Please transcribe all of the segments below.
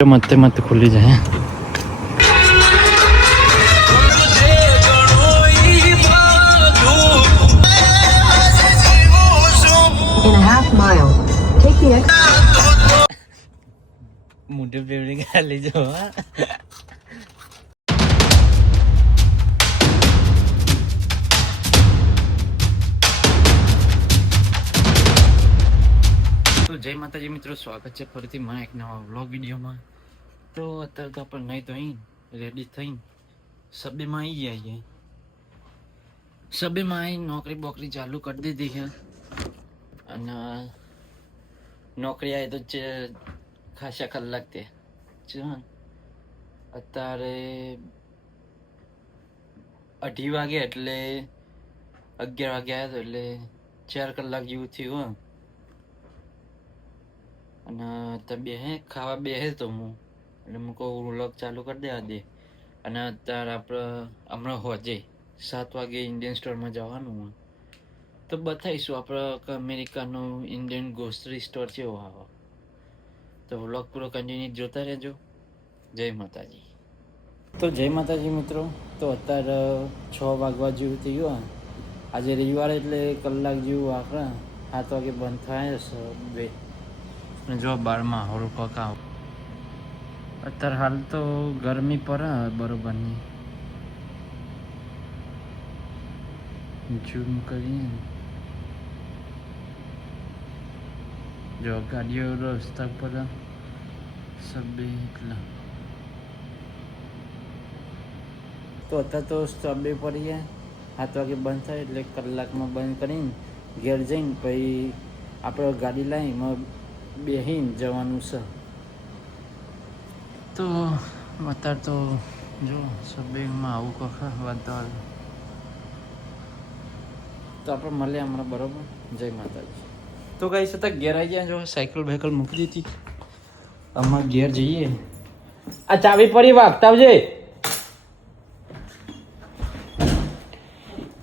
मत मत खुली जाए। In a half mile, take the exit. मुझे पेड़ का ले जाओ। तो जय माताजी मित्रों, स्वागत है फरीથી મારા એક નવા વ્લોગ વિડીયોમાં। તો અત્યારે તો આપણે નહીં તો અહીં રેડી થઈ સબેમાં આવી ગયા છીએ। સબેમાં આવી નોકરી બોકરી ચાલુ કરી દીધી છે અને નોકરી આવી તો ખાસા કલાક તે અત્યારે 2:30 વાગે એટલે 11 વાગે આવ્યા તો એટલે 4 કલાક જેવું થયું। અને તબે હે ખાવા બેહે તો હું એટલે હું કહું વ્લોગ ચાલુ કરી દેવા દે। અને અત્યારે આપણે હમણાં હોજે 7 વાગે ઇન્ડિયન સ્ટોરમાં જવાનું હોય તો બતાવીશું આપણે અમેરિકાનો ઇન્ડિયન ગ્રોસરી સ્ટોર કેવો આવે। તો વ્લોગ પૂરો કન્ટિન્યુ જોતા રહેજો। જય માતાજી। તો જય માતાજી મિત્રો, તો અત્યારે 6 વાગવા જેવું થયું। આજે રવિવાર એટલે કલાક જેવું આપણે 7 વાગે બંધ થાય છે। જો બારમાં હોલ કોકા અત્યારે હાલ તો ગરમી પડે બરોબરની। ઝૂમ કરીએ જો ગાડીઓ રસ્તા પર સબે એટલા। તો અત્યારે તો સબે પડીએ 7 વાગે બંધ થાય એટલે કલાકમાં બંધ કરીને ઘેર જઈને પછી આપણે ગાડી લાવીને બેહીને જવાનું છે। તો અત્યારે તો જો સબેમાં આવું કખા વાંધો તો આપણે મળીએ હમણાં બરોબર। જય માતાજી। તો કઈ છતાં ઘેર આવી ગયા। જો સાયકલ બાયકલ મૂકી દીધી અમારે ઘેર જઈએ। આ ચાવી પડી વાગતા આવજે।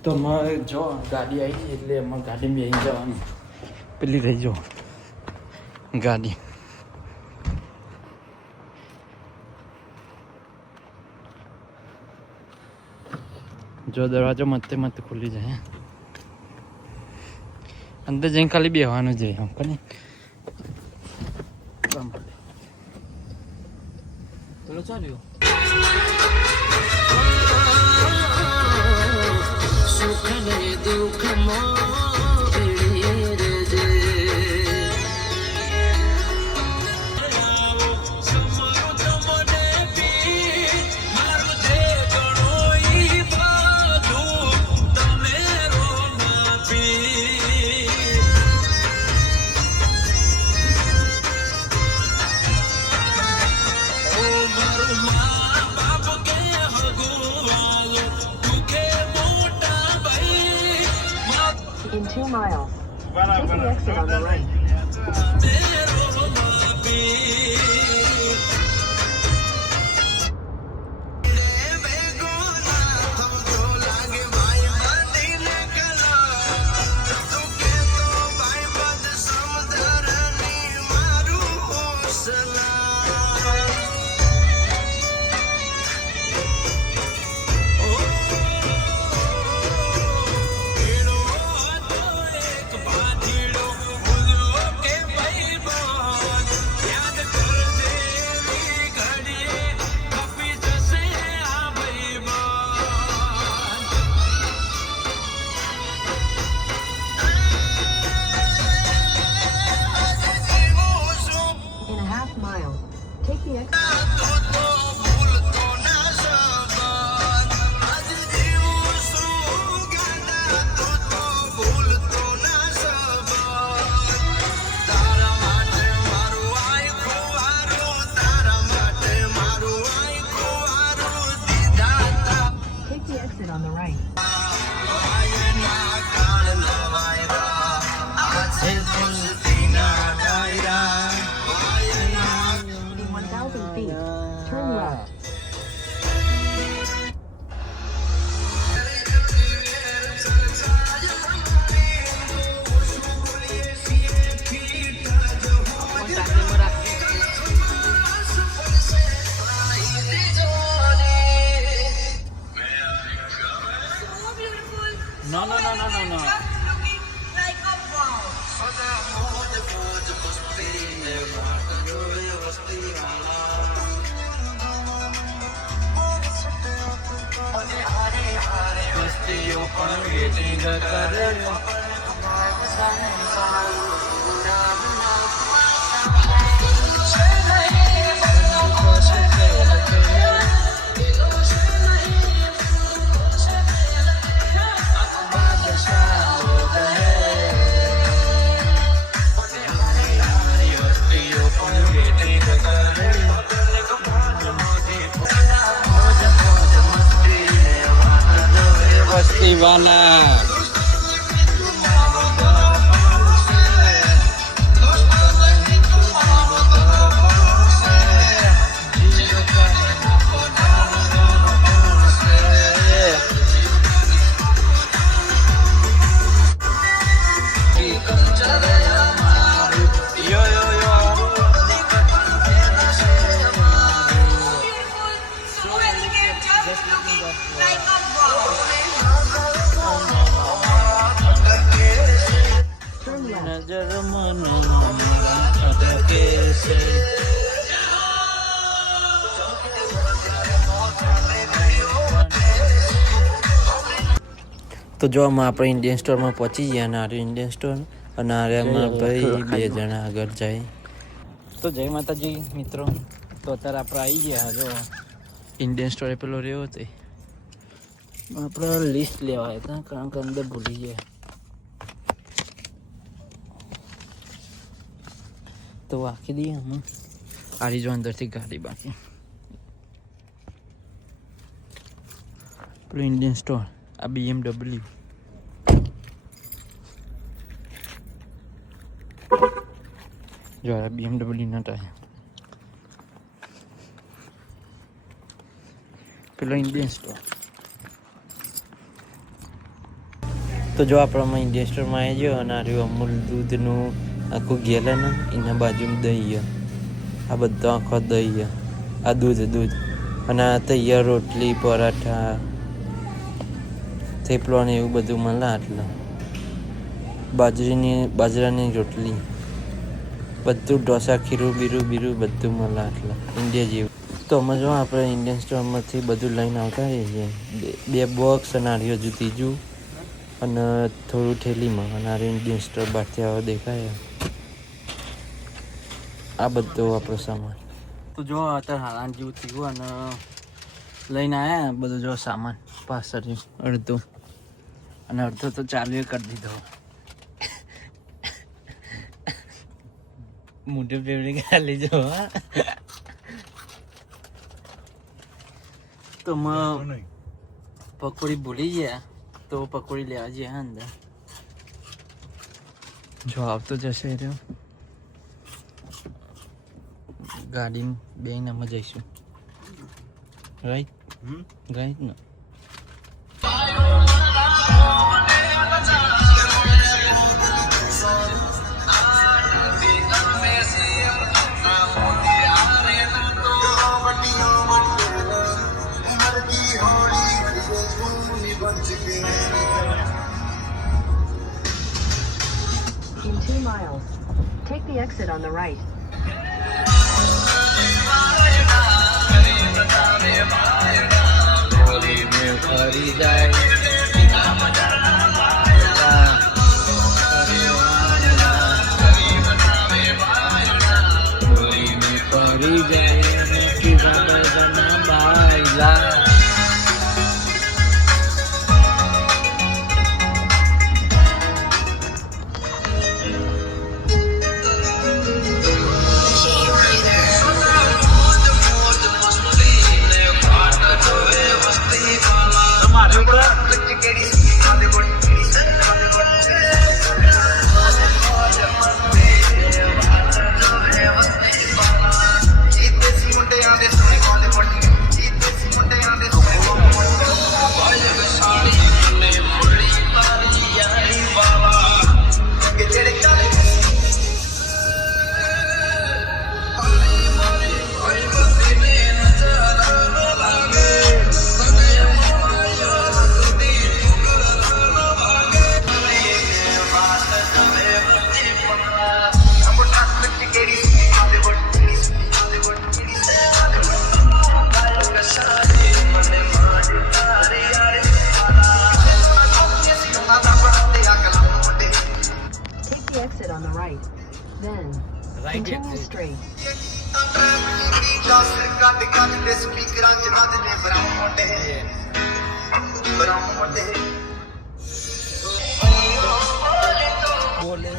તો અમારે જો ગાડી આવી છે એટલે અમારે ગાડી બેસી જવાની પેલી રહી જો ગાડી। જો દરવાજો મતે મત ખુલી જાય। અંદર જઈને ખાલી બેહવાનું છે આપણે। ચલો ચાલ્યો સુખ ને દુઃખ In 2 miles, take the exit on the right. In a half mile, take the exit. Take the exit on the right. In 1,000 feet, turn left. વસ્તીવાના નજર મન અટકે છે. તો જો આમાં આપણે ઇન્ડિયન સ્ટોરમાં પહોંચી ગયા અને આર્યું ઇન્ડિયન સ્ટોર અને આર્યામાં ભાઈ 2 જણા આગળ જાય. તો જય માતાજી મિત્રો. તો અત્યારે આપણે આવી ગયા જો ઇન્ડિયન સ્ટોરે પેલો રહ્યો હતો આપણે લિસ્ટ લેવા હતા કારણ કે અંદર ભૂલી ગયા. તો વાંકી દઈએ હમણાં આરી જો અંદરથી ગાડી બાકી પેલું ઇન્ડિયન સ્ટોર આ BMW જો આ BMW ના ટાયર પેલો ઇન્ડિયન સ્ટોર. તો જો આપણે ઇન્ડિયન સ્ટોરમાં આવી ગયો અને આ અમૂલ દૂધનું આખું ગેલન એના બાજુમાં દહીં આ બધો આખો દહીં આ દૂધ અને આ તૈયાર રોટલી પરાઠા થેપલો ને એવું બધું મળે. આટલા બાજરાની રોટલી બધું ઢોસા ખીરું બીરું બધું મળે આટલા ઇન્ડિયા જેવું. તો અમે જો આપણે ઇન્ડિયન સ્ટોરમાંથી બધું લઈને આવતા રહીએ છીએ. 2 બોક્સ અને આર્યો હજુ ત્રીજું અને થોડું ઠેલીમાં અને આ ઇન્ડિયન સ્ટોર બહારથી આવો દેખાય. આ બધો આપણો સામાન. તો જો અત્યારે હાલાન જેવું થયું અને લઈને આવ્યા બધું જો સામાન પાછળ અડધું અને અડધો તો ચાલુ કરી દીધો. મોટી પેવડી ખાલી જો તો પકોડી ભૂલી ગયા તો પકોડી લેવા જઈએ અંદર. જો આવતો જશે તો ગાડી બેનામાં જઈશું. રાઈટ ને In 2 miles, take the exit on the right. ਮੁੰਡਿਆਂ ਦੇ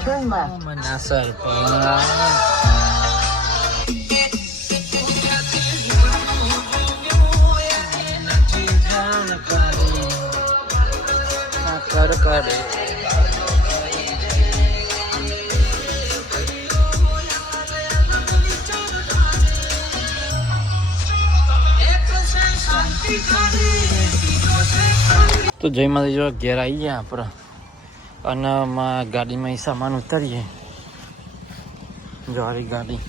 Turn left. Manasar pa. Nakar-kare. તો જય માતા જો ઘેર આવી ગયા આપણે અને ગાડીમાં સામાન ઉતારીએ જો આવી ગાડી